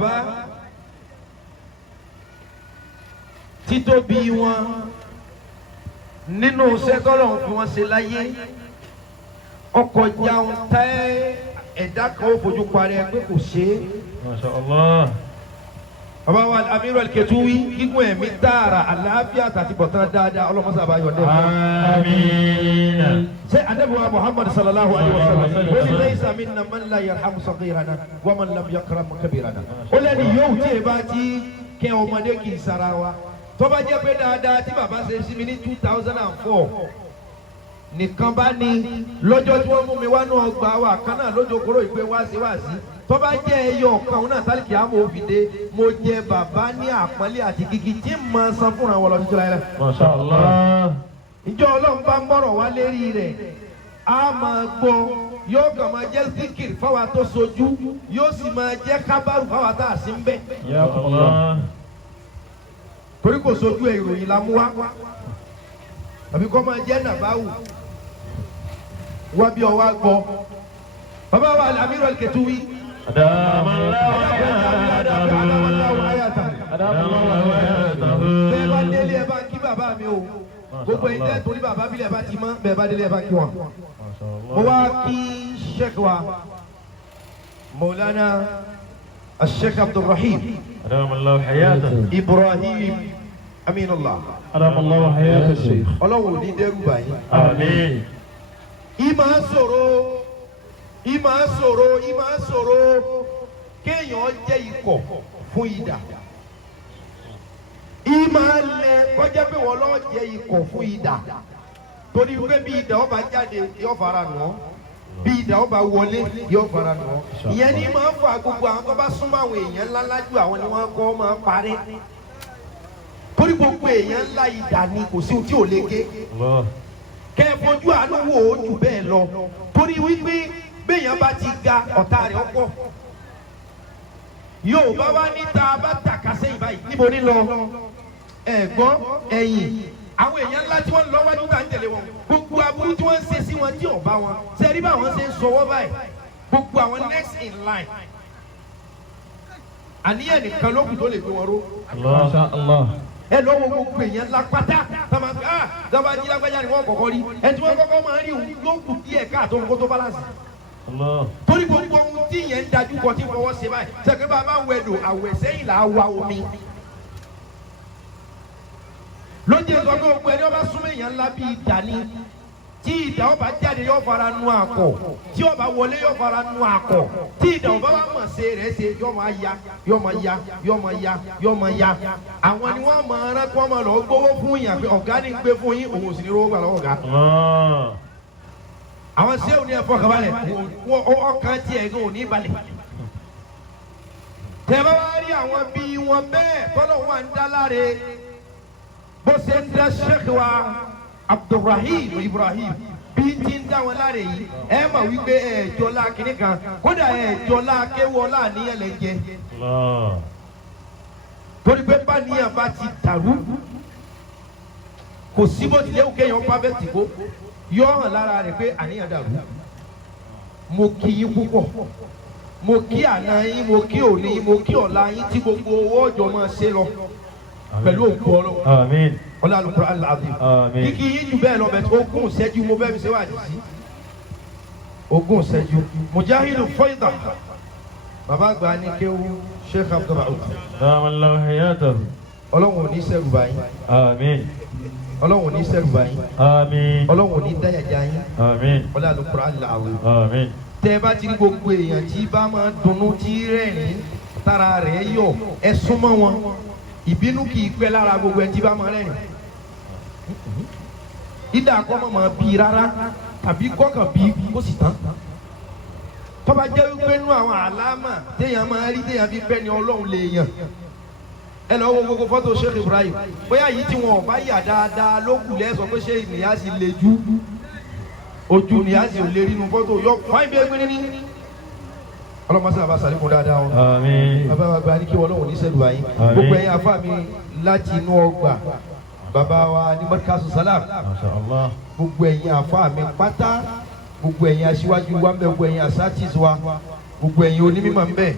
bàbá títóbi wọn nínú sẹ́tọ́lọ̀ fún wọn ṣe láyé ọkọ̀ jáun tẹ́ ẹ̀dá kan ó fojú parẹ́ pé kò ṣe é. Masha Allah. bàbá wa Amiru Al-Ketuwi gígùn ẹ̀mí tààrà àlàáfíà àti bọ̀tán dáadáa ọlọ́mọṣà bá yọ̀ dẹ́gbẹ́. Àmín. ṣé adébọ̀wá Muhammad sallallahu alayhi wa sallam ó ní laysa minna man la yarhamu saghirana wa man lam yakram kabirana. ó lẹ́ni yóò tí ì bá ti kẹ́ ọmọdé kì í sara wa tó bá jẹ́ pé dáadáa tí bàbá ṣe sí mi ní 2004 nìkan bá ní lọ́jọ́ tí wọ́n mú mi wá náà ọgbà wa kan náà lójó kúrò ìpè wá sí tó bá jẹ́ ẹyọ kan náà tálíkì àmọ́ òfìdé mo jẹ bàbá ní àpọ́nlé àti gígí tí mo san fúnra wọn lọ títí láyé. Masha Allah. ìjọ ọlọ́run bá ń bọ̀rọ̀ wá lérí rẹ̀ á máa gbọ́ yóò kàn máa jẹ́ zikir fáwa tó sojú yóò sì máa jẹ́ kábàrù fáwa tá a sí ń bẹ̀. Ya Allah. torí kò sojú ẹ̀ ìròyìn la mú wá àbí kọ́ máa jẹ́ nàbáwù wá bí ọwọ́ gbọ́ bàbá wa Amiru Al-Ketuwi. bẹ́ẹ̀ bá délé ẹ bá kí bàbá mi o gbogbo ẹ̀yin tẹ́ torí bàbá bílẹ̀ bá ti mọ́ bẹ́ẹ̀ bá délé ẹ bá kí wọn. mo wá kí sheikh wa Maulana Sheikh Abdulrahim Ibrahim Aminullah. Adamallahu hayata Sheikh. ọlọ́run ò ní dẹ́rù báyìí. Àmín. ìmọ̀ sọ̀rọ̀ kéèyàn jẹ́ ikọ̀ fún idà. ìmọ̀ lẹ kọjá pé wọ́n lọ́ọ́ jẹ́ ikọ̀ fún idà. torí pé bí idà ọba jáde yóò fara nù ọ́ bí idà ọba wọlé yóò fara nù ọ́. ìyẹn ní máa ń fa gbogbo àwọn tó bá súnmọ́ àwọn èèyàn ńláńlá jù àwọn ni wọ́n kọ́ máa ń parí. torí gbogbo èèyàn ńlá idà ni kò sí ohun tí ò lè gé. kẹ́ ẹ fojú àánú wò ó jù bẹ́ẹ̀ lọ torí wípé béèyàn bá ti ga ọ̀tá rẹ̀ ọ̀pọ̀ yóò bá wá níta bá tàka sẹ́yìn báyìí níbo ní lọ ẹ̀gbọ́n ẹ̀yìn àwọn èèyàn ńlá tí wọ́n lọ wájú tá ń tẹ̀lé wọn gbogbo aburú tí wọ́n ń ṣe sí wọn tí ọ̀bá wọn sẹ́rí bá wọn ṣe ń sọwọ́ báyìí gbogbo àwọn next in line àníyàn nìkan ló kù tó lè gbé wọn ró. Masha Allah. ẹ lọ́wọ́ gbogbo èèyàn lápátá tàmá pé dábàá jí lágbájá ni wọ́n kọ́kọ́ rí ẹ tí wọ́n kọ́kọ́ máa rí òun yóò kù díẹ̀ káàtó kó tó balance. torí gbogbo ohun tí yẹn ń dájú kọ tí fọwọ́ ṣe báyìí sẹ́kẹ́ bá máa ń wẹ̀dò àwẹ̀ sẹ́yìn là á wa omi. lóde sọ pé gbogbo ẹni ọba súnmọ́ èèyàn ńlá bíi ìdání tí ìdá ọba jáde yóò fara nu àkọ tí ọba wọlé yóò fara nu àkọ tí ìdá ọba bá mọ̀ ṣe rẹ̀ ṣe yóò máa ya yóò máa ya yóò máa ya yóò máa ya àwọn ni wọ́n máa rán kí wọ́n máa lọ gbówó fún yàn pé ọ̀gá ní gbé fún yín òun ò sì ní rówó gbà lọ́wọ́ ọ̀gá. àwọn sẹ́wọ̀n ní ẹ̀fọ́ kabalẹ̀ ọkàn tiẹ̀ gan ò ní balẹ̀. tẹ́ bá wá rí àwọn bíi wọn bẹ́ẹ̀ tọ́lọ̀ wọn ń dá láre bó ṣe ń dá Sheikh wa Abdulrahim Ibrahim bí ti ń dá wọn láre yìí ẹ mà wípé ẹ̀ẹ́dọ́lá kìíní kan kódà ẹ̀ẹ́dọ́lá kéwọ́lá níyẹn lè jẹ. torí pé báníyàn bá ti dàrú kò sí bó tilẹ̀ òkè yẹn pàfẹ́tì kó yọ hàn lára rẹ̀ pé àníyàn dàrú. mo kí yín púpọ̀ mo kí àná yín mo kí òní yín mo kí ọ̀la yín tí gbogbo owó ọjọ́ máa ṣe lọ pẹ̀lú òkú ọlọ́run. Àmín. ọlá Al-Qur'an al-Azim. Àmín. kíkí yín jù bẹ́ẹ̀ lọ bẹ̀ tó ogún ìṣẹ́jú mo bẹ́ẹ̀ mi ṣe wà ní sí. ogún ìṣẹ́jú Mujahidu Faida bàbá àgbà ní kéwú Sheikh Abdulrahman. Adamallahu hayatahu. ọlọ́run ò ní sẹ́rù báyìí. Àmín. ọlọ́run ò ní sẹ́rù báyìí. Àmín. ọlọ́run ò ní dáyàjá yín. Àmín. ọlá Al-Qur'an al-Azim. Àmín. tẹ́ ẹ bá ti rí gbogbo èèyàn tí bá máa dunnú tí rẹ́rìn tára rẹ̀ yọ ẹ súnmọ́ wọn ìbínú kì í pẹ́ lára gbogbo ẹ tí bá máa rẹ́rìn ìdá kọ́mọ̀ máa bí rárá tàbí kọ́kàn bí kó sì tán tọ́ba jẹ́ wípé nú àwọn àlámà téèyàn máa rí téèyàn fi bẹ́ẹ̀ ni ọlọ́run lè yàn ẹ lọ wo gbogbo fọ́tò Sheikh Ibrahim bóyá yìí tí wọn ò bá yà dáadáa ló kù lẹ́sọ̀ pé ṣé Niyasi le jú ojú Niyasi ò lè rí inú fọ́tò yọ fáìn bí ẹgbẹ́ ní ọlọ́mọsí àbá sàlékún dáadáa wọn. Àmín. bàbá wa gba ní kí wọn lọ́wọ́ ní sẹ́dùn ayé. gbogbo ẹ̀yin afá mi láti inú ọgbà bàbá wa ní Markazu Salam. Masha Allah. gbogbo ẹ̀yin afá mi pátá gbogbo ẹ̀yin aṣíwájú wa ń bẹ gbogbo ẹ̀yin asatis wa gbogbo ẹ̀yin onímọ̀ ń bẹ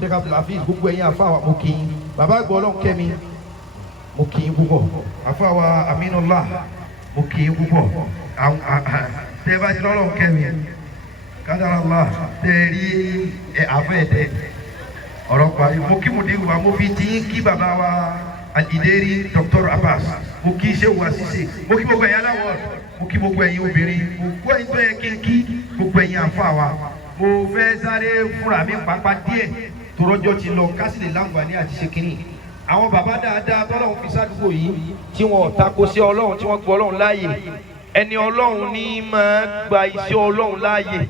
Sheikh Abdulhafiz gbogbo ẹ̀yin àfáà mo kí yín bàbá àgbà Ọlọ́run kẹ́mi mo kí yín púpọ̀ àfáà wa Aminullah mo kí yín púpọ̀ tẹ́ bá ti lọ́lọ́run kẹ́mi kádàrálà tẹ́ rí àfẹ́ ẹ̀dẹ́ ọ̀rọ̀ parí mo kí mo dé wa mo fi ti yín kí bàbá wa Al-Ideri Dr. Abbas mo kí Sheikh wa Sise mo kí gbogbo ẹ̀yin aláwọ̀ mo kí gbogbo ẹ̀yin obìnrin gbogbo ẹ̀yin tó yẹ kí gbogbo ẹ̀yin àfáà wa mo fẹ́ sáré fúnra mi pàápàá díẹ̀ torọ́jọ́ ti lọ kásìlè láǹfààní àti ṣe kínní àwọn bàbá dáadáa tọ́lọ́run fi sádùúgbò yìí tí wọ́n tako sí Ọlọ́run tí wọ́n gbọ́ Ọlọ́run láàyè ẹni Ọlọ́run ní máa gba iṣẹ́ Ọlọ́run láàyè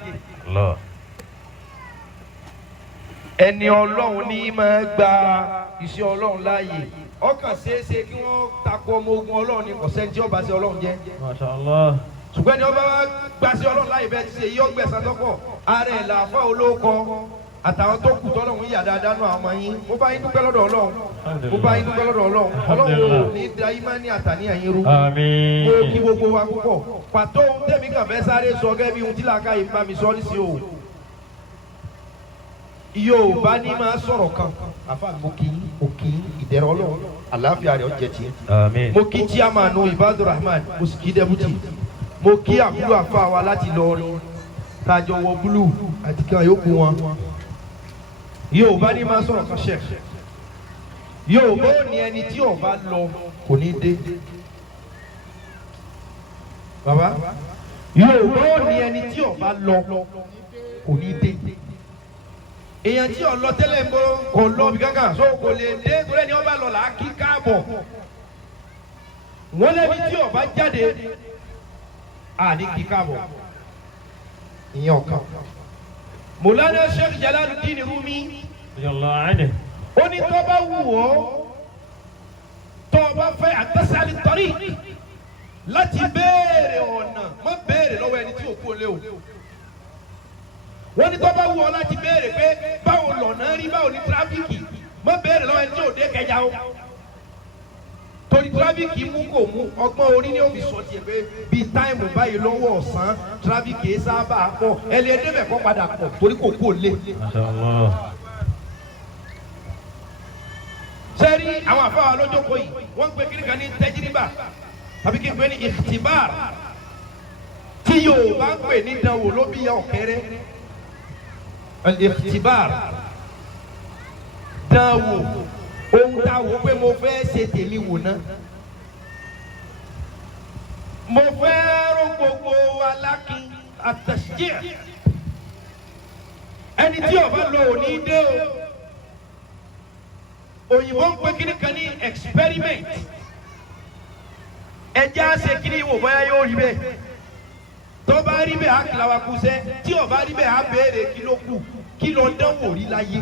ẹni Ọlọ́run ní máa gba iṣẹ́ Ọlọ́run láàyè ọkàn ṣeéṣe kí wọ́n tako ọmọ ogun Ọlọ́run ní kọ̀sẹ́ tí ọba ṣe Ọlọ́run jẹ́ Masha Allah. ṣùgbọ́n ní ọba wa gba sí Ọlọ́run láàyè bẹ́ẹ̀ ti ṣe yí ọgbẹ̀sán tọ́pọ̀ ààrẹ làáfà olóko àtàwọn tó kù tọ́lọ́run yà dáadáa nù àwọn ọmọ yín mo bá yín dúpẹ́ lọ́dọ̀ Ọlọ́run mo bá yín dúpẹ́ lọ́dọ̀ Ọlọ́run Ọlọ́run ò ní da ìmánì àtàníyàn yín rú Àmín. mo kí gbogbo wa púpọ̀ pàtó ohun tẹ̀mí kàn fẹ́ sáré sọ gẹ́gẹ́ bí ohun tí làákà yìí bá mi sọ ní sí o Yorùbá ní máa sọ̀rọ̀ kan àfa mo kí ìdẹ̀rọ̀ Ọlọ́run àlàáfíà rẹ̀ ó jẹ́ tiẹ̀ Àmín. mo kí chairman Ibadur Rahman mo sì kí deputy mo kí àbúrò àfa wa láti Ìlọrin tájọ wọ búlù àti kí wọn yókù wọn Yorùbá ní máa sọ̀rọ̀ kan ṣẹ̀ Yorùbá ò ní ẹni tí ó bá lọ kò ní dé bàbá Yorùbá ò ní ẹni tí ó bá lọ kò ní dé èèyàn tí ó lọ tẹ́lẹ̀ ń bọ́ kò lọ bí gángan so kò lè dé torí ẹni ó bá lọ là á kí káàbọ̀ wọ́n lẹ́ni tí ó bá jáde àní kí káàbọ̀ ìyẹn ọ̀kan. Mọ̀lánà Sheikh Jalaluddin Rumi Radiyallahu anhu. ó ní tó bá wù ọ́ tó bá fẹ́ àtẹ́sálí tọ́rí láti béèrè ọ̀nà má béèrè lọ́wọ́ ẹni tí ò kú lé o. wọ́n ní tó bá wù ọ́ láti béèrè pé báwo lọ̀nà rí báwo ní tíráfíkì má béèrè lọ́wọ́ ẹni tí ò dé Kẹjà o. torí tíráfíkì mú kò mú ọgbọ́n orí ni ó fi sọ tiẹ̀ pé bíi táìmù báyìí lọ́wọ́ ọ̀sán tíráfíkì yìí sábà pọ̀ ẹni ẹdẹ́bẹ̀ kọ́ padà pọ̀ torí kò kú lé. Masha Allah. sẹ́rí àwọn afáwọn lójókòó yìí wọ́n ń pe kiri kan ní tẹ́jìrìbà tàbí kí n pe ní ìfìtìbáàr tí Yorùbá ń pè ní dánwò ló bí ya ọ̀kẹ́rẹ́ ìfìtìbáàr dánwò ohun tá a wò pé mo fẹ́ ṣe tèmi wò ná mo fẹ́ ró gbogbo alákin àtẹ̀síjẹ́ ẹni tí ó bá lọ òní dé o òyìnbó ń pè kíni kan ní experiment ẹjẹ́ á ṣe kíni wò bóyá yóò rí bẹ́ẹ̀ tó bá rí bẹ́ẹ̀ á kìlá wa kú sẹ́ tí ó bá rí bẹ́ẹ̀ á béèrè kí ló kù kí ló dánwò rí láyé.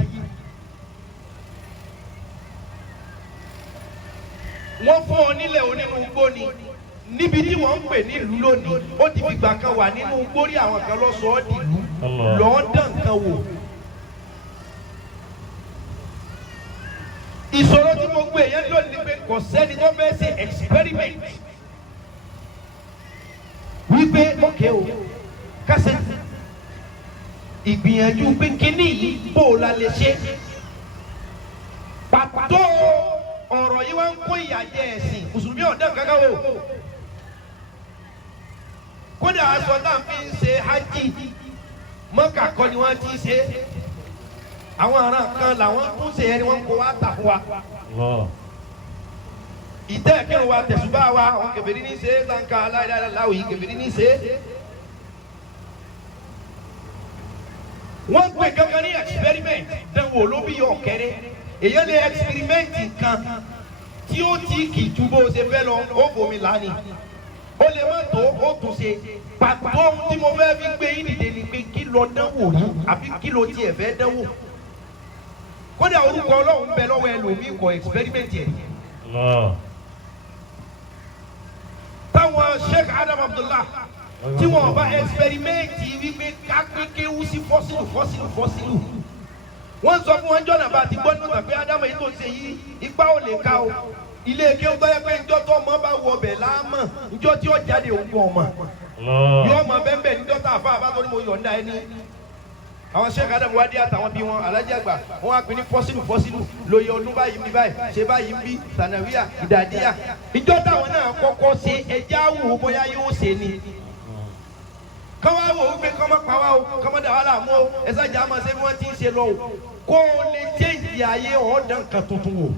wọ́n fún ọ nílẹ̀ onínú igbó ni níbi tí wọ́n ń pè ní ìlú lónìí ó ti fìgbà kan wà nínú igbó rí àwọn kan lọ sọ ọ́ dìlú lọ́ọ́ dán nǹkan wò. ìṣòro tí mo gbé yẹn lónìí pé kò sẹ́ni tó fẹ́ ṣe experiment wípé ókè o kásẹ̀ ìgbìyànjú pé kíní yìí bó o la lè ṣe pàtó ọ̀rọ̀ yìí wá ń kó ìyàjẹ ẹ̀sìn mùsùlùmí ọ̀dọ́ kankan o kódà aṣọ náà fi ń ṣe hajj Mọ́kà kọ́ ni wọ́n ti ṣe àwọn aràn kan làwọn tún ṣe ẹni wọ́n kó wá tà fún wa ìtẹ́ kírun wa tẹ̀sùbá wa àwọn kèfèrí ní ṣe tanka aláìláìláwò yìí kèfèrí ní ṣe wọ́n pè kankan ní experiment dánwò ló bí ọ̀kẹ́rẹ́ èyí lè experiment kan tí ó ti kì í ju bó ṣe fẹ́ lọ ó bomi lánìí ó lè má tó ó tún ṣe pàtó tí mo fẹ́ fi gbé yín dìde ni pé kí lọ dánwò rí àbí kí lọ tiẹ̀ fẹ́ dánwò kódà orúkọ Ọlọ́run bẹ lọ́wọ́ ẹlòmíì kọ experiment yẹn. táwọn Sheikh Adam Abdullah tí wọn bá experiment wípé kákékéwú sí fọ́sílù wọ́n sọ fún wọn jọ́nà bá ti gbọ́ nígbà pé Ádámù yìí tó ṣe yìí ipá ò lè ká o ilé ike ó báyẹ pé njọ́ tó ọmọ bá wọ ọbẹ̀ láàmọ̀ njọ́ tí ó jáde òun bọ̀ ọmọ yóò mọ bẹ́ẹ̀ níjọ́ tá a fà bá tó ní mo yọ̀ǹda ẹni àwọn Sheikh Adam Wadi àtàwọn bí wọn Alhaji àgbà wọn wá pè ní fọ́sílù lóye ọdún báyìí bí báyìí ṣe báyìí ń bí sànàwíyà ìdàdíyà ìjọ táwọn náà kọ́kọ́ ṣe ẹja wò bóyá yóò ṣe ni kọ́wá wò ó gbé kọ́mọ́ pàwá o kọ́mọ́ dà wà láàmú o ẹ̀sà ìjà máa ṣe bí wọ́n ti ń ṣe lọ o kó o lè jẹ́ ìdí ayé ọ̀ọ́dàn kan tuntun wò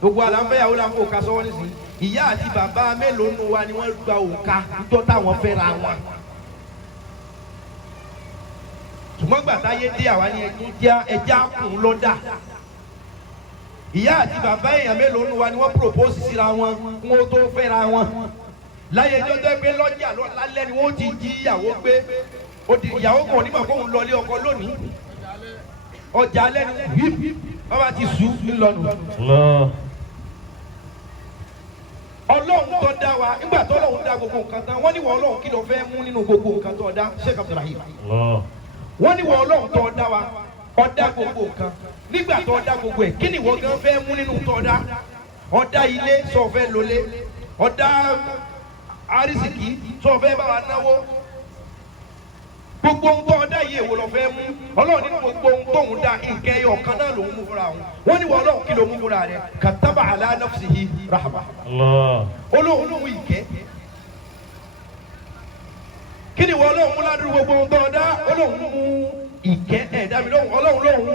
gbogbo àlàfẹ́yàwó làwọn òkà sọ́wọ́ nísìnyí ìyá àti bàbá mélòó nù wa ni wọ́n gba òǹkà ìjọ táwọn fẹ́ ra wọn. ṣùgbọ́n gbàtà yé dé àwa ni ẹja kùn lọ́dà. ìyá àti bàbá èèyàn mélòó nù wa ni wọ́n propose síra wọn kí wọ́n tó fẹ́ ra wọn. láyé ẹjọ́ tó gbé lọ́jà lálẹ́ ni wọ́n ti jí ìyàwó gbé ìyàwó kan nígbà kóun lọlé ọkọ lónìí. ọjà alẹ́ ni bàbá ti sùn ńlọnù. Ọlọ́run tó dá wa nígbà tó Ọlọ́run dá gbogbo nǹkan tán wọ́n ní wọ́n Ọlọ́run kí ló fẹ́ mú nínú gbogbo nǹkan tó dá Sheikh Abdulrahim wọ́n ní wọ́n Ọlọ́run tó dá wa ó dá gbogbo nǹkan nígbà tó dá gbogbo ẹ̀ kí ni wọ́n gan fẹ́ mú nínú tó dá ó dá ilé sọ fẹ́ lólé ó dá arísìkí sọ fẹ́ bá wa náwó gbogbo ohun tó dá yìí èwo ló fẹ́ mú Ọlọ́run nínú gbogbo ohun tóun dá nǹkan ẹyọ kan náà lòun mú fúnra òun wọ́n ní wọ́n Ọlọ́run kí ló mú fúnra rẹ̀ kataba ala nafsihi rahma Ọlọ́run lòun ìkẹ́ kí ni wọ́n Ọlọ́run mú ládùúgbò gbogbo ohun tó dá Ọlọ́run mú ìkẹ́ ẹ̀ dábì lóhùn Ọlọ́run lòun mú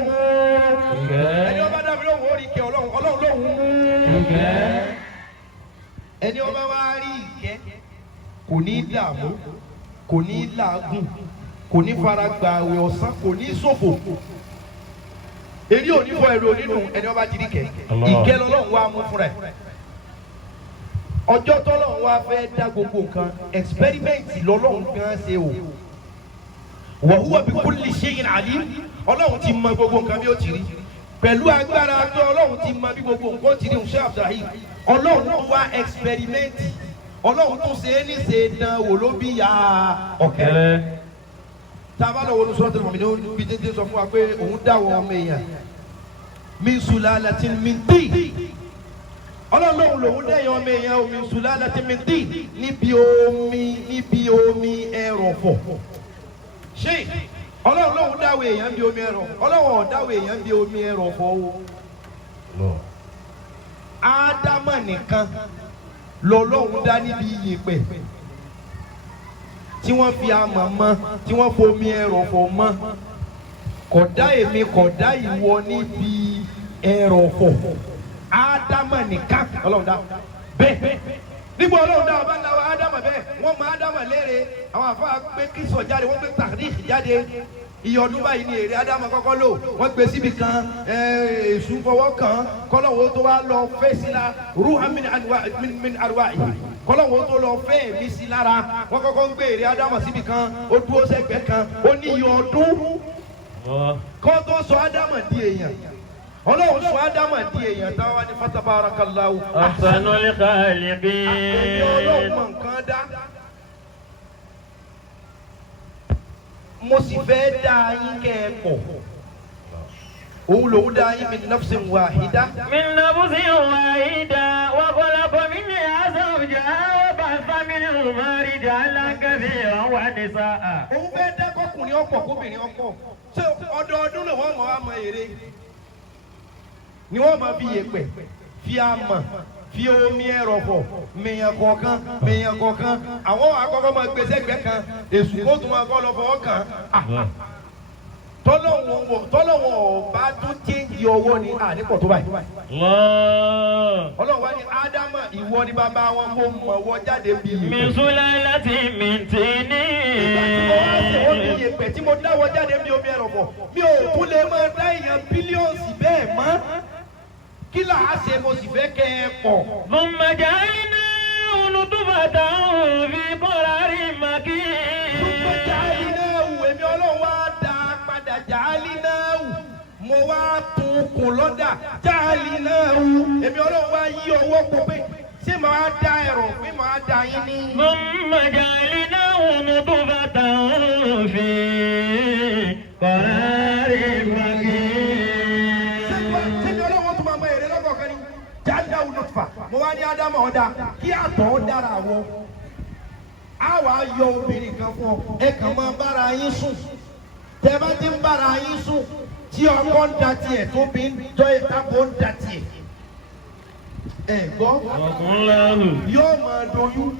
ẹni ọba dábì lóhùn ó rí ìkẹ́ Ọlọ́run lòun mú ẹni ọba wá rí ìkẹ́ kò ní dààmú kò ní làágùn kò ní fara gba àwẹ̀ ọ̀sán kò ní ṣòfò èrí ò ní fọ ẹ̀rọ nínú ẹni ọba jírí kẹ ìkẹ́ lọ́lọ́run wá mú fúnra ẹ̀ ọjọ́ tọ́lọ́run wá fẹ́ dá gbogbo nǹkan ẹ̀xpẹ́rímẹ́ǹtì lọ́lọ́run gan ṣe o wa huwa bi kulli shay'in alim Ọlọ́run ti mọ gbogbo nǹkan bí ó ti rí pẹ̀lú agbára pé Ọlọ́run ti mọ bí gbogbo nǹkan ó ti rí Sheikh Abdulrahim Ọlọ́run náà wá ẹ̀xpẹ́rímẹ́ǹtì Ọlọ́run tún ṣe é ní ṣe dán wò ló bí ya ọ̀kẹ́rẹ́ tá a bá lọ wọnú Suratul Mu'minun bí tètè sọ fún wa pé òun dáwọ́ ọmọ èèyàn min sulalatin min tin Ọlọ́run lòun dẹ́yìn ọmọ èèyàn min sulalatin min tin níbi omi ẹrọ̀fọ̀ ṣé Ọlọ́run lòun dáwọ́ èèyàn bí omi ẹrọ̀ Ọlọ́run ò dáwọ́ èèyàn bí omi ẹrọ̀fọ̀ o Ádámà nìkan lọ́lọ́run dá níbi iyẹ̀pẹ̀ tí wọ́n fi amọ̀ mọ́ tí wọ́n fomi ẹrọ̀fọ̀ mọ́ kò dá èmi kò dá ìwọ níbi ẹrọ̀fọ̀ Ádámà nìkan Ọlọ́run dá bẹ́ẹ̀ nígbà Ọlọ́run dá ọba ńlá wa Ádámà bẹ́ẹ̀ wọ́n mọ Ádámà léèrè àwọn àfáà gbé kíṣọ̀ jáde wọ́n gbé tàríkì jáde iye ọdún báyìí ni èrè Ádámà kọ́kọ́ lò wọ́n gbé síbi kan èṣù fọwọ́ kàn kọ́lọ́wọ́ tó wá lọ fẹ́ sí la ruhan min arwa'ihi kọ́lọ́wọ́ tó lọ fẹ́ ẹ̀mí sí lára wọ́n kọ́kọ́ ń gbé èrè Ádámà síbi kan ó dúró sẹ́gbẹ̀ẹ́ kan ó ní iye ọdún kọ́ tó sọ Ádámà di èèyàn Ọlọ́run sọ Ádámà di èèyàn táwa ní fatabarakallahu ahsanul khaliqin àpèjẹ Ọlọ́run mọ̀ nǹkan dá. Mo sì fẹ́ dá yín kẹ́ ẹ pọ̀ òun lòun dá yín min nafsin wahida. min nafsin wahida wa khalaqa minha zawjaha wa ba'atha minhuma rijalan kathiran wa nisaa. òun fẹ́ dá kọkùnrin ọ̀pọ̀ kóbìnrin ọ̀pọ̀ ṣé ọdọọdún lè wọ́n mọ̀ á mọ èrè ni wọ́n máa fi yèpẹ̀ fi amọ̀ fi omi ẹrọ̀fọ̀ mèèyàn kọ̀ọ̀kan àwọn àkọ́kọ́ máa gbèsè ẹgbẹ́ kan èṣù kó tún máa kọ́ lọ fọwọ́ kàn tọ́lọ́wọ̀n ọba tún chéǹjì ọwọ́ ni ànípọ̀ tó báyìí. Ọlọ́run wá ní Ádámà ìwọ ni bàbá wọn mo mọ̀ wọ́n jáde bí i. min sulalatin min tin. ìgbà tí mo wá ṣe omi ìyẹ̀pẹ̀ tí mo dáwọ́ jáde bí omi ẹrọ̀fọ̀ mi ò tún lè máa dá èèyàn bílíọ̀nù bẹ́ẹ̀ mọ́ kí là á ṣe mo sì fẹ́ kẹ́ ẹ pọ̀. thumma ja'alnahu nutfatan fi qararin makin. thumma ja'alnahu èmi Ọlọ́run wá dá padà ja'alnahu mo wá tún kùn lọ́dà ja'alnahu èmi Ọlọ́run wá yí ọwọ́ pọ̀ pé ṣé màá dá ẹ̀rọ pé màá dá yín ní. thumma ja'alnahu nutfatan fi qararin makin. mo wá ní Ádámà ọ̀dà kí àtọ̀ dára wọ á wà á yọ obìnrin kan fún ọ ẹ kàn máa bára yín sùn tẹ́ bá ti ń bára yín sùn tí ọkọ ń da tiẹ̀ tó bí ń tọ́ ẹ̀ tábọ̀ ń da tiẹ̀ ẹ̀ gbọ́ yóò máa doyún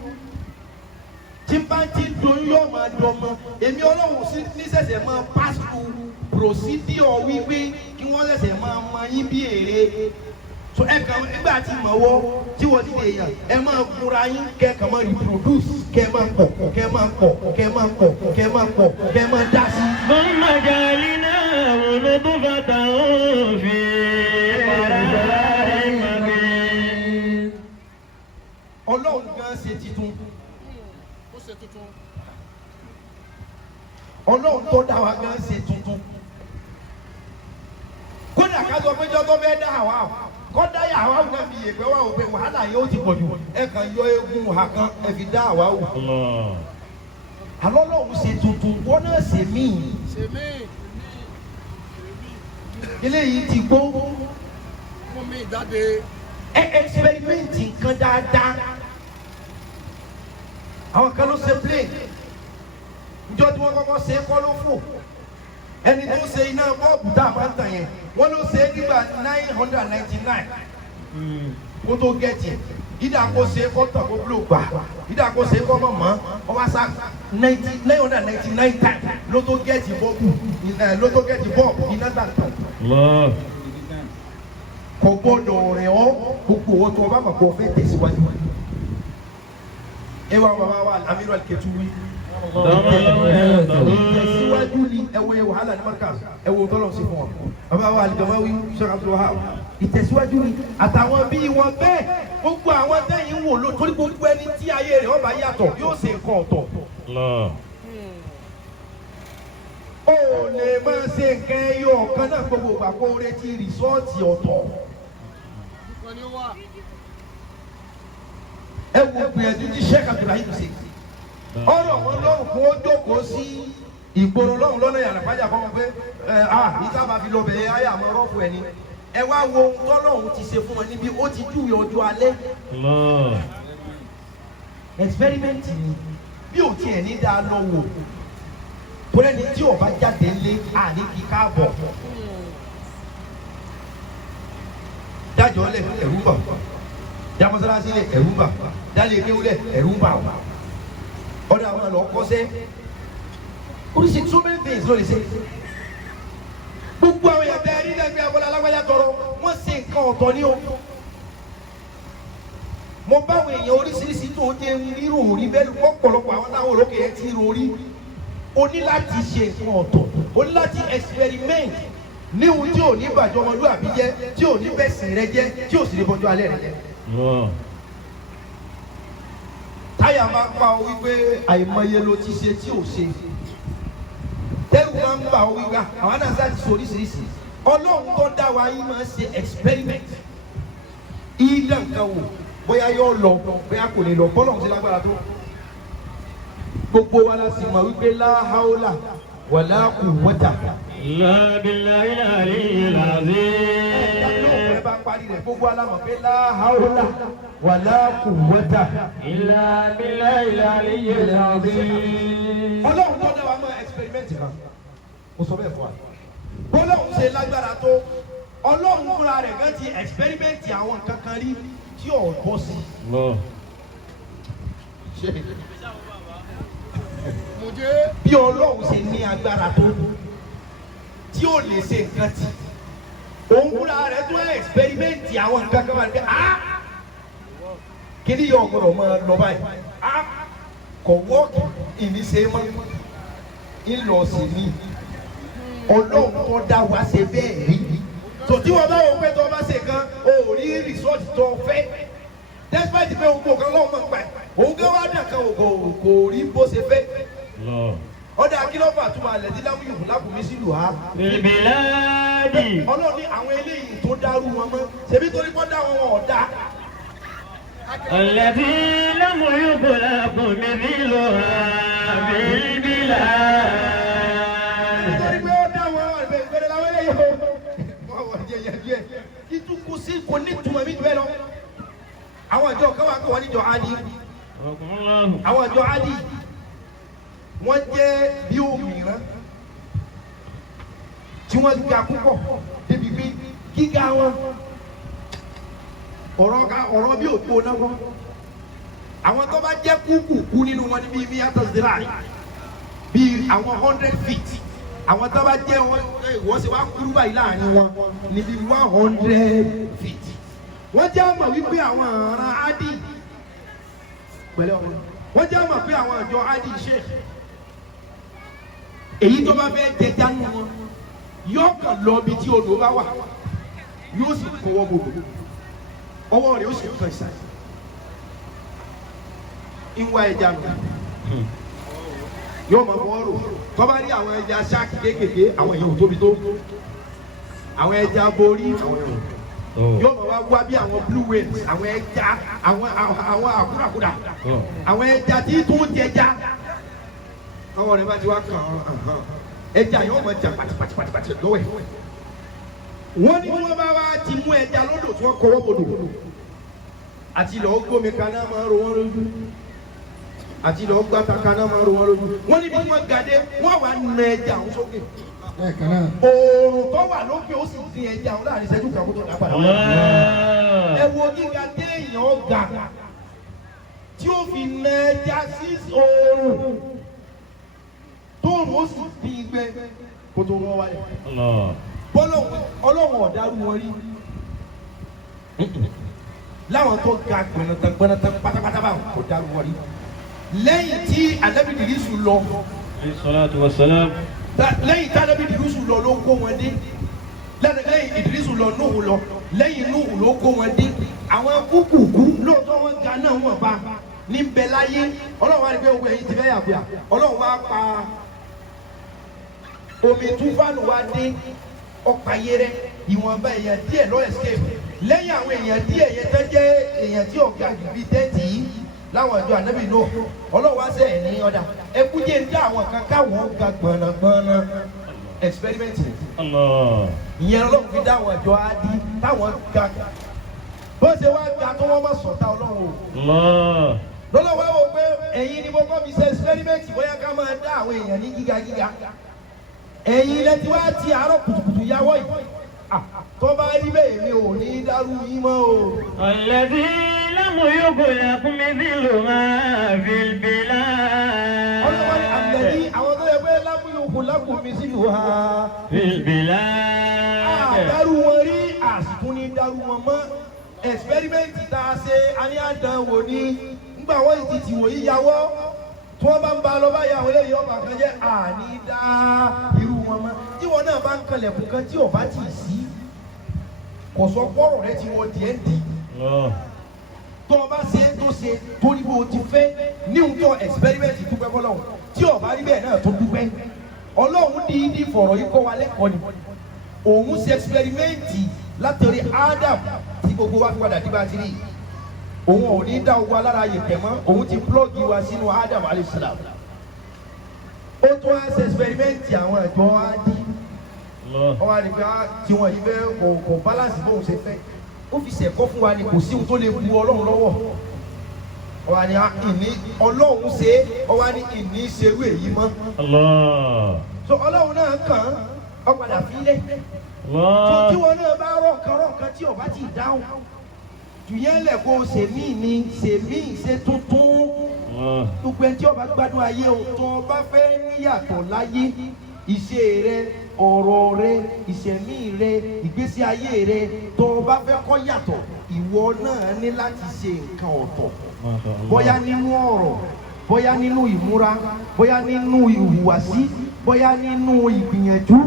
tí bá ti doyún yóò máa dọmọ èmi ọlọ́run sí ní ṣẹ̀ṣẹ̀ máa pass through procedure wípé kí wọ́n ṣẹ̀ṣẹ̀ máa mọ yín bí èrè so ẹ kàn nígbà tí mọ̀ wọ́ tí wọ́n ti lè yàn ẹ máa kúra yín kẹ́ kàn máa reproduce kẹ́ máa pọ̀ kẹ́ máa pọ̀ kẹ́ máa pọ̀ kẹ́ máa pọ̀ kẹ́ máa dá sí. Thumma ja'alnahu nutfatan fi qararin makin. Ọlọ́run gan ṣe titun. Ọlọ́run tó dá wa gan ṣe tuntun. Kódà ká sọ pé jọ́tọ́ fẹ́ dá àwa kọ́dá yà àwa náà fi yèpẹ́ wá òpin wàhálà yóò ti pọ̀ jù ẹ kàn yọ eégún ha kan ẹ fi dá àwa wò. Àlọ́ Ọlọ́run ṣe tuntun wọ́n náà ṣe míì. Eléyìí ti gbó. Mú mi jáde. Ẹ ẹ̀sìpẹ́rímẹ́ǹtì nǹkan dáadáa. Àwọn kan ló ṣe plane. Ìjọ tí wọ́n kọ́kọ́ ṣe kọ́ ló fò. Ẹni tó ṣe iná bọ́ọ̀bù tá a máa ń tàn yẹn wọ́n ló ṣe nígbà 999 kó tó gẹ̀ẹ́tì ìdá kó ṣe kó tàn kó blo gbà ìdá kó ṣe kó mọ̀ mọ́ ọ wá sá 999 times ló tó gẹ̀ẹ́tì bọ́ọ̀bù iná tàn. Kò gbọ́dọ̀ rìn ọ́ gbogbo owó tó o bá mọ̀ kó o fẹ́ tẹ̀síwájú. Ẹ wá bàbá wa Amiru Al-Ketuwi. Ìtẹ̀síwájú ni ẹ̀wọ̀ wàhálà ní Markaz ẹ̀wọ̀ tọ́lọ̀ sí fún wọn. Bàbá wa Al-Gamawi Sheikh Abdul Wahab. Ìtẹ̀síwájú ni àtàwọn bíi wọn bẹ́ẹ̀ gbogbo àwọn tẹ̀yìn wò ló torí gbogbo ẹni tí ayé rẹ̀ ọba yàtọ̀ yóò ṣe nǹkan ọ̀tọ̀. O lè máa ṣe nǹkan ẹyọ ọ̀kan náà gbogbo ìgbà kó retí rìsọ́ọ̀tì ọ̀tọ̀. Ẹ wo gbìyànjú tí Sheikh Abdulrahim ṣe. Ọ̀rọ̀ wọn lọ́rùn kó o jókòó sí ìgboro lọ́rùn lọ́nà yàrá fàjà kọ́ wọn pé ìta máa fi lọ bẹ̀rẹ̀ ayé àmọ́ rọ́ọ̀fù ẹ̀ ni. Ẹ wá wo ohun tọ́lọ́run ti ṣe fún wọn níbi ó ti júwe ọjọ́ alẹ́. Experiment ni bí ò tiẹ̀ ní dáa lọ wò tó lẹ́ni tí ọba jáde lé àní kí káàbọ̀. Dájọ́ lẹ̀ ẹ̀rú bà dámọ́sálásí lẹ̀ ẹ̀rú bà dálé kéwú lẹ̀ ẹ̀rú bà wà. Ọ̀dọ̀ àwọn àlọ́ kọ́sẹ́ oríṣi so many things ló lè ṣe. Gbogbo àwọn èèyàn bẹ́ẹ̀ rí lẹ́gbẹ̀ẹ́ abọ́lá alágbájá tọrọ wọ́n ṣe nǹkan ọ̀tọ̀ ní o. Mo bá àwọn èèyàn oríṣiríṣi tó dé rírò orí bẹ́ẹ̀ lọ́pọ̀lọpọ̀ àwọn táwọn olókè yẹn ti rò orí. O ní láti ṣe nǹkan ọ̀tọ̀ o ní láti experiment ní ohun tí ò ní bàjọ́ ọmọlúwàbí jẹ́ tí ò ní bẹ̀sìn rẹ jẹ́ tí ò sì ní bọ́jú alẹ́ rẹ jẹ́. Táyà máa ń pa ọ wípé àìmọye ló ti ṣe tí ò ṣe. Tẹ́lú máa ń gbà ọ wípé àwọn náà sá ti ṣe oríṣiríṣi. Ọlọ́run tó dá wa yín máa ń ṣe experiment. Ìdá nǹkan wò bóyá yóò lọ bóyá kò lè lọ bọ́lọ̀ ń ṣe lágbára tó. Gbogbo wa la sì mọ̀ wípé la haula wala quwwata. Illa billahil aliyyil azim. Ẹ bá parí rẹ̀ gbogbo wa la mọ̀ pé la haula wala quwwata. Illa billahil aliyyil azim. Ọlọ́run tó dá wa mọ́ experiment kan. Mo sọ bẹ́ẹ̀ fún wa. Bọ́lọ́run ṣe lágbára tó Ọlọ́run fúnra rẹ̀ gan ti experiment àwọn nǹkan kan rí tí ò bọ́ sí. Bí Ọlọ́run ṣe ní agbára tó tí ò lè ṣe nǹkan tí òun fúnra rẹ̀ tó experiment àwọn nǹkan kan wà ní kí ni yóò gbọdọ̀ máa lọ báyìí kò wọ́ọ̀kì ìníṣe mọ́ ńlọ sí ni Ọlọ́run tó dá wa ṣe bẹ́ẹ̀ rí tòtí wọn bá wọ pé tó bá ṣe kan o ò rí resort tó fẹ́ despite pé òun kò kan lọ́wọ́ máa ń gbà òun gé wá dà kan kò rí bó ṣe fẹ́. Ọdẹ akínọ́fà tún máa lẹ̀ dídáwó yòókù lábùmí sílùú ha. Bìbìláàdì. Ọlọ́run ní àwọn eléyìí tó dárú wọn mọ́ ṣebí torí kọ́ dá wọn ọ̀dà. Ọ̀lẹ́bí lọ́mọ yóò kó lápò bíbí lọ ha bìbìlá. Nítorí pé ó dá wọn ọ̀rẹ́ ìgbẹ́rẹ́ láwọn eléyìí o. Wọ́n wọ̀ díẹ̀. Ìtukù sí kò ní ìtumọ̀ mi jù bẹ́ẹ̀ lọ. Àwọn àjọ kan wà kó wọn níjọ Adi. Àwọn àjọ Adi wọ́n jẹ́ bí òmìnira tí wọ́n ga púpọ̀ débi pé gíga wọn ọ̀rọ̀ bí òtó náà wọ́n àwọn tó bá jẹ́ kúkú nínú wọn ní bíi míyàtọ̀ zira bíi àwọn 100 feet àwọn tó bá jẹ́ wọ́n ṣe wá kúrú báyìí láàrin wọn ní bíi 100 feet wọ́n jẹ́ àmọ̀ wípé àwọn ará ádì pẹ̀lẹ́ ọmọ wọ́n jẹ́ àmọ̀ pé àwọn àjọ ádì ṣe èyí tó bá fẹ́ jẹjá nù wọn yóò kàn lọ bí tí odò bá wà yóò sì kọwọ́ gbogbo ọwọ́ rẹ̀ ó sì kàn ìsàlẹ̀ ìwà ẹja nù yóò mọ̀ fọwọ́ rò tó bá rí àwọn ẹja ṣáàkì kéékèèké àwọn èèyàn ò tóbi tó àwọn ẹja borí àwọn èèyàn yóò mọ̀ wá bí àwọn blue whales àwọn ẹja àwọn àkúràkúrà àwọn ẹja tí tó ń jẹja àwọn ọ̀rẹ́ bá ti wá kàn án ẹja yóò mọ̀ jà pàtìpàtìpàtì lọ́wọ́ ẹ̀ wọ́n ní wọ́n bá wá ti mú ẹja lọ́dọ̀ tí wọ́n kọ́wọ́ bodò àti lọ́ọ́ gbómi kaná máa ń ro wọ́n lójú àti lọ́ọ́ gbàtà kaná máa ń ro wọ́n lójú wọ́n níbi tí wọ́n gàdé wọ́n wà nà ẹja ọ̀hún sókè oòrùn tó wà lókè ó sì dín ẹja ọ̀hún láàrin ìṣẹ́jú kan kó tó lágbàdá ẹ wo gíga téèyàn ga tí ó fi nà ẹja sí oòrùn tóòrùn ó sì dín gbẹ kó tó wọ́n wáyé ọlọ́run ọ̀darú wọn rí láwọn tó ga gbọ̀nàtàn pátápátá báwọn kò darú wọn rí lẹ́yìn tí Ànábì Ìdírísù lọ lẹ́yìn tí Ànábì Ìdírísù lọ ló kó wọn dé lẹ́yìn Ìdírísù lọ Núhù lọ lẹ́yìn Núhù ló kó wọn dé àwọn kúkúkú lóòótọ́ wọn ga náà wọn bá ní bẹ láyé ọlọ́run wá rí pé ogun ẹ̀yìn ti fẹ́ yàgbé ọlọ́run wá pa omi túfánù wá dé ọ̀pá yẹrẹ ìwọ̀nba èèyàn díẹ̀ lọ escape lẹ́yìn àwọn èèyàn díẹ̀ yẹn tó jẹ́ èèyàn tí ọ̀gá bíi tẹ́tì yìí láwọn ìjọ Ànábì Nóò ọlọ́wọ́ àṣẹ ẹ̀ ní ọ̀dà ẹkújẹ́ ń dá àwọn kan káwọn ga gbọ̀nàgbọ̀nà experiment ìyẹn ọlọ́run fi dá àwọn ìjọ Ádì táwọn ga bó ṣe wá ga tó wọ́n má sọ̀tà ọlọ́run o lọ́lọ́wọ́ wò pé ẹ̀yin ni mo kọ́ fi ṣe experiment bóyá ká máa dá àwọn èèyàn ní gíga ẹ̀yin ilẹ̀ tí wàá ti àárọ̀ kùtùkùtù yáwọ́ yìí tó bá rí bẹ́ẹ̀ mi ò ní dárú yín mọ́ o. ọ̀lẹ́bí lámú yóò yàkún mi bí lò máa fi bìlà. ọlọ́wọ́ ni àgbẹ̀dí àwọn tó yẹ pé lámú yòókù lákùn mi sí lù ha. fi bìlà. dárú wọn rí àsìkò ní dárú wọn mọ́ ẹ̀sipẹ́rímẹ́ǹtì tá a ṣe a ní àdánwò ní nígbà wọ́n ti tì wò yí yàwọ́ tí wọ́n bá ń ba lọ báyìí àwọn eléyìí ọba kan jẹ́ àní dá irú wọn mọ́ tí wọn náà bá ń kalẹ̀ fún kan tí ọba tì í sí kò sọ kọ́rọ̀ rẹ tí wọ́n di ẹ́ ń di tó ọba ṣe tó ṣe torí bó o ti fẹ́ ní nǹkan ẹ̀sipẹ́rímẹ́ǹtì dúpẹ́ fọlọ́run tí ọba rí bẹ́ẹ̀ náà tó dúpẹ́ ọlọ́run dídí fọ̀rọ̀ yìí kọ́ wa lẹ́kọ̀ọ́ ni òun ṣe ẹ̀sipẹ́rímẹ́ǹtì látọ̀rí Adam tí gbogbo wa fi padà dí bá ti rí òun ò ní dá ogun alára yìí tẹ̀ mọ́ òun ti plọ́ọ̀gì wa sínú Adam alayhisalaam ó tún á ṣe ẹ̀sipẹ́rímẹ́ǹtì àwọn ẹ̀jọ́ Ádì ọwọ́ àdìgbà tí wọ́n yí fẹ́ kò balance bóun ṣe fẹ́ ó fi ṣẹ̀kọ́ fún wa ni kò sí ohun tó lè bu Ọlọ́run lọ́wọ́ ọwọ́ ni ìní Ọlọ́run ṣe ọwọ́ ni ìní ṣerú èyí mọ́ so Ọlọ́run náà kàn án ọ̀padà fílẹ̀ so tí wọn náà bá rọ̀kan tí ọba ti dáhùn tùyẹ́ lẹ̀ kó sèmí ni sèmí ṣe tuntun gbogbo ẹni tí ọba gbádùn ayé o tó ọba fẹ́ níyàtọ̀ láyé ìṣe rẹ ọ̀rọ̀ rẹ ìṣẹ̀mí rẹ ìgbésí ayé rẹ tó ọba fẹ́ kó yàtọ̀ ìwọ náà ní láti ṣe nǹkan ọ̀tọ̀ bóyá nínú ọ̀rọ̀ bóyá nínú ìmúra bóyá nínú ìhùwàsí bóyá nínú ìgbìyànjú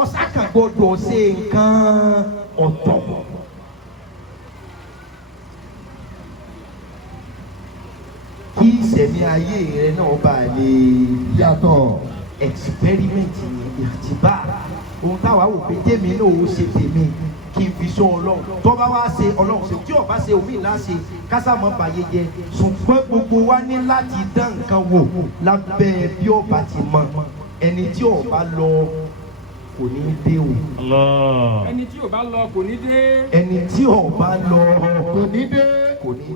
ọ̀sàkàn gbọdọ̀ ṣe nǹkan ọ̀tọ̀. kí ìṣẹ̀mí ayé rẹ náà bá lè yàtọ̀ experiment ìtìbá ohun táwa wò pé tèmi náà ó ṣe tèmi kí n fi sọ Ọlọ́run tó bá wá ṣe Ọlọ́run ṣe tí ó bá ṣe omi ńlá ṣe kásámọ́ bàyẹ jẹ ṣùgbọ́n gbogbo wa ní láti dán nǹkan wò lábẹ́ bí ó bá ti mọ ẹni tí ó bá lọ kò ní dé o. ẹni tí ò bá lọ kò ní dé. ẹni tí ò bá lọ kò ní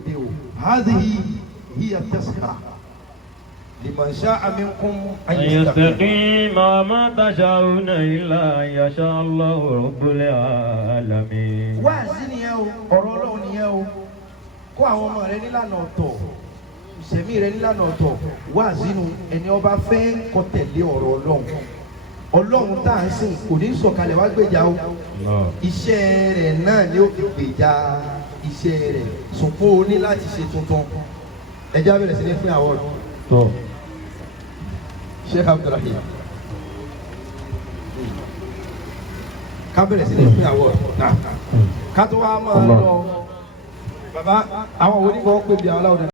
dé o. hadhihi hiya tazkira liman sha'a minkum an أن yastaqim. يستقيم وما تشاءون إلا أن يشاء الله رب العالمين. wáàsí nìyẹn o ọ̀rọ̀ Ọlọ́run nìyẹn o kó àwọn ọmọ rẹ nílànà ọ̀tọ̀ ìṣẹ̀mí rẹ nílànà ọ̀tọ̀ wáàsí nu ẹni ọba fẹ́ kó tẹ̀lé ọ̀rọ̀ Ọlọ́run Ọlọ́run tá à ń sìn kò ní sọ̀kalẹ̀ wá gbèjà o iṣẹ́ rẹ̀ náà ni ó fi gbèjà iṣẹ́ rẹ̀ sùnkún o ní láti ṣe tuntun ẹjẹ́ abẹ́rẹ́ sí ní fún àwọn ọ̀rọ̀ Sheikh Abdulrahim kábẹ̀rẹ̀ sí ní fún àwọn ọ̀rọ̀ ká tó wá máa lọ bàbá àwọn onígbọ̀ pè bí àwọn aláwọ̀